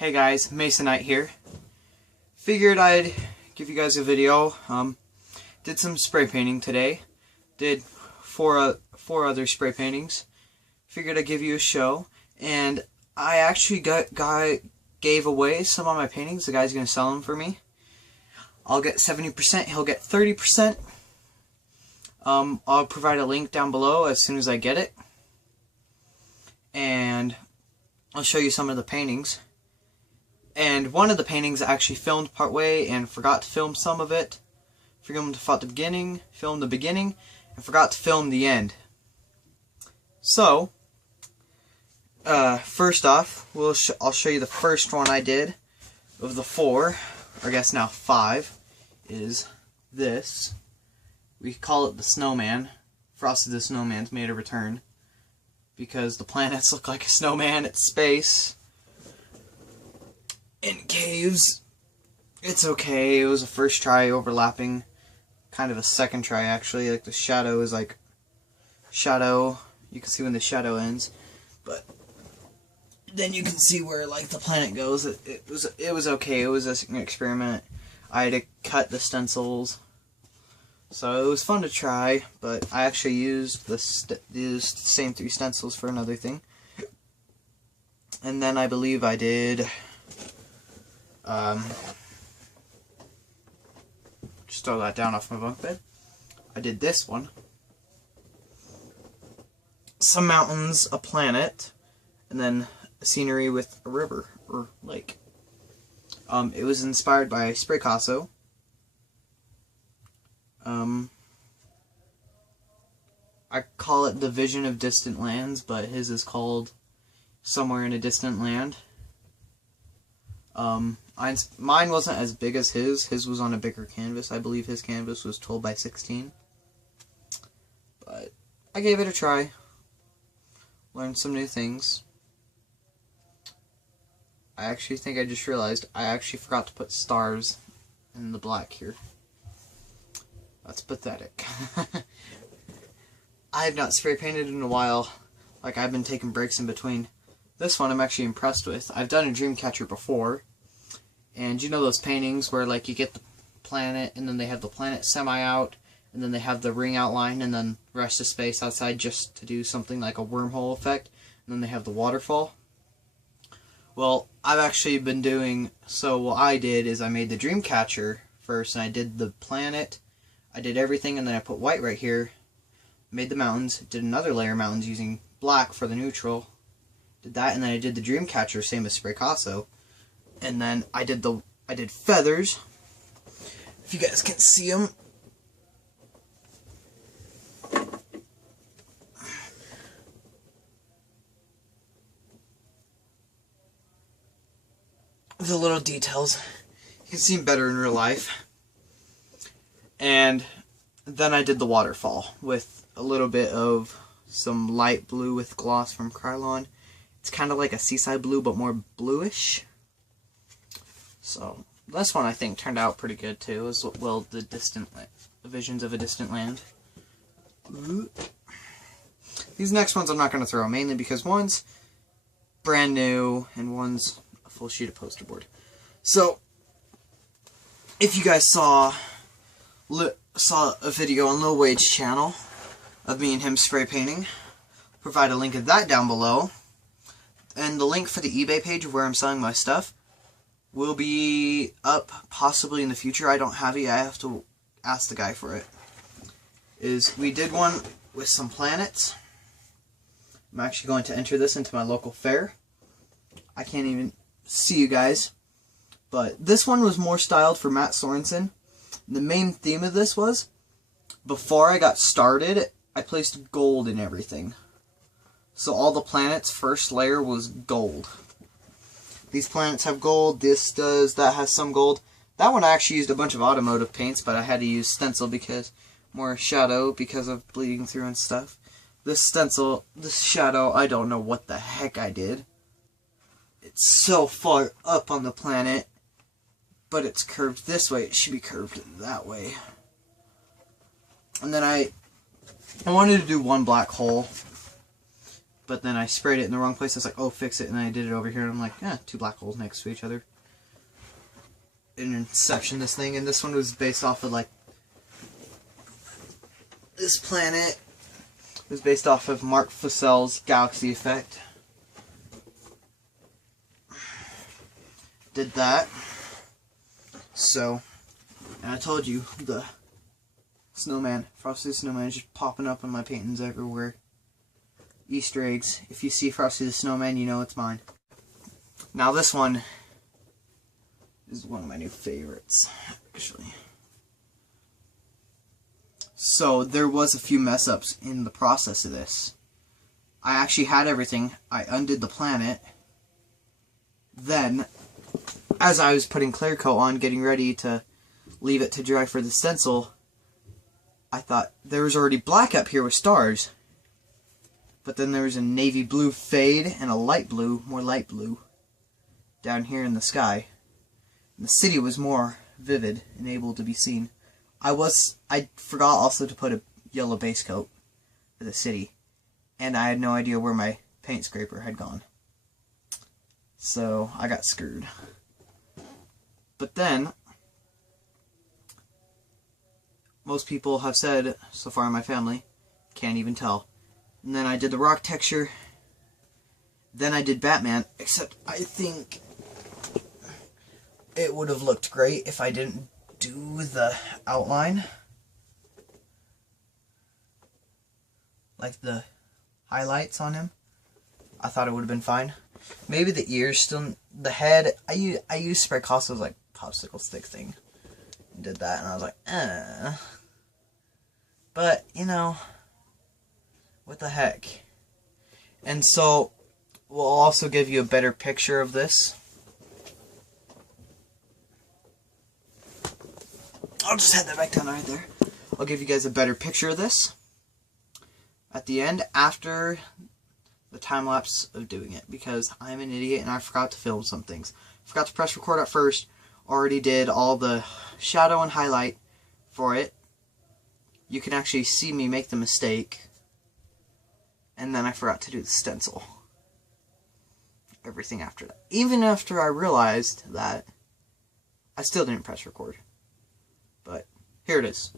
Hey guys, Masonite here. Figured I'd give you guys a video. Did some spray painting today. Did four other spray paintings. Figured I'd give you a show. And I actually gave away some of my paintings. The guy's going to sell them for me. I'll get 70%, he'll get 30%. I'll provide a link down below as soon as I get it. And I'll show you some of the paintings. And one of the paintings I actually filmed partway and forgot to film some of it. Filmed the beginning, and forgot to film the end. So, first off, I'll show you the first one I did of the four, or I guess now 5, is this. We call it the Snowman. Frosty the Snowman's made a return because the planets look like a snowman. It's space. In caves. It's okay. It was a first try overlapping. Kind of a second try actually. Like the shadow is like shadow. You can see when the shadow ends. But then you can see where like the planet goes. It was okay. It was an experiment. I had to cut the stencils. So it was fun to try, but I actually used the same 3 stencils for another thing. And then I believe I did just throw that down off my bunk bed. I did this one. Some mountains, a planet, and then a scenery with a river or lake. It was inspired by Spraycasso. I call it The Vision of Distant Lands, but his is called Somewhere in a Distant Land. Mine wasn't as big as his. His was on a bigger canvas. I believe his canvas was 12 by 16. But I gave it a try. Learned some new things. I actually think I just realized I actually forgot to put stars in the black here. That's pathetic. I have not spray painted in a while. Like, I've been taking breaks in between. This one I'm actually impressed with. I've done a Dreamcatcher before. And you know those paintings where like you get the planet and then they have the planet semi out and then they have the ring outline and then the rest of space outside just to do something like a wormhole effect, and then they have the waterfall? Well, I've actually been doing, so what I did is I made the Dreamcatcher first and I did the planet, I did everything, and then I put white right here, made the mountains, did another layer of mountains using black for the neutral, did that, and then I did the Dreamcatcher, same as Spraycasso. And then I did feathers. If you guys can see them. The little details. You can see them better in real life. And then I did the waterfall with a little bit of some light blue with gloss from Krylon. It's kind of like a seaside blue, but more bluish. So, this one I think turned out pretty good too, as well the Visions of a Distant Land. These next ones I'm not going to throw, mainly because one's brand new and one's a full sheet of poster board. So, if you guys saw a video on Lil Wade's channel of me and him spray painting, I'll provide a link of that down below. And the link for the eBay page of where I'm selling my stuff will be up possibly in the future. I don't have it yet. I have to ask the guy for it. We did one with some planets. I'm actually going to enter this into my local fair. I can't even see you guys. But this one was more styled for Matt Sorensen. The main theme of this was, before I got started, I placed gold in everything. So all the planets' first layer was gold. These planets have gold, this does, that has some gold. That one I actually used a bunch of automotive paints, but I had to use stencil because more shadow because of bleeding through and stuff. This stencil, this shadow, I don't know what the heck I did. It's so far up on the planet, but it's curved this way. It should be curved that way. And then I wanted to do one black hole, but then I sprayed it in the wrong place. I was like, oh, fix it, and then I did it over here, and I'm like, two black holes next to each other. And Inception this thing, and this one was based off of, like, this planet. It was based off of Mark Fussell's Galaxy Effect. Did that. So, and I told you, the snowman, Frosty the Snowman, is just popping up on my paintings everywhere. Easter eggs. If you see Frosty the Snowman, you know it's mine. Now this one is one of my new favorites, actually. So there was a few mess ups in the process of this. I actually had everything. I undid the planet. Then, as I was putting clear coat on, getting ready to leave it to dry for the stencil, I thought there was already black up here with stars. But then there was a navy blue fade and a light blue, more light blue, down here in the sky. And the city was more vivid and able to be seen. I forgot also to put a yellow base coat for the city, and I had no idea where my paint scraper had gone. So I got screwed. But then, most people have said, so far in my family, can't even tell. And then I did the rock texture. Then I did Batman, except I think it would have looked great if I didn't do the outline. Like the highlights on him. I thought it would have been fine. Maybe the ears still, the head, I used Spraycastle's like popsicle stick thing. And did that and I was like, But, you know, what the heck. And so, we'll also give you a better picture of this. I'll just head that back down right there. I'll give you guys a better picture of this at the end after the time lapse of doing it, because I'm an idiot and I forgot to film some things. Forgot to press record at first. Already did all the shadow and highlight for it. You can actually see me make the mistake. And then I forgot to do the stencil. Everything after that. Even after I realized that, I still didn't press record. But here it is.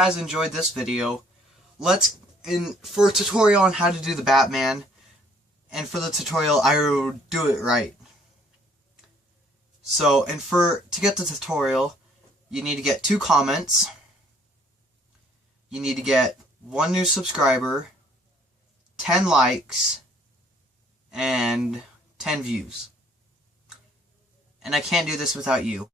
guys enjoyed this video, for a tutorial on how to do the Batman, and for the tutorial, I will do it right. So, to get the tutorial, you need to get 2 comments, you need to get 1 new subscriber, 10 likes, and 10 views. And I can't do this without you.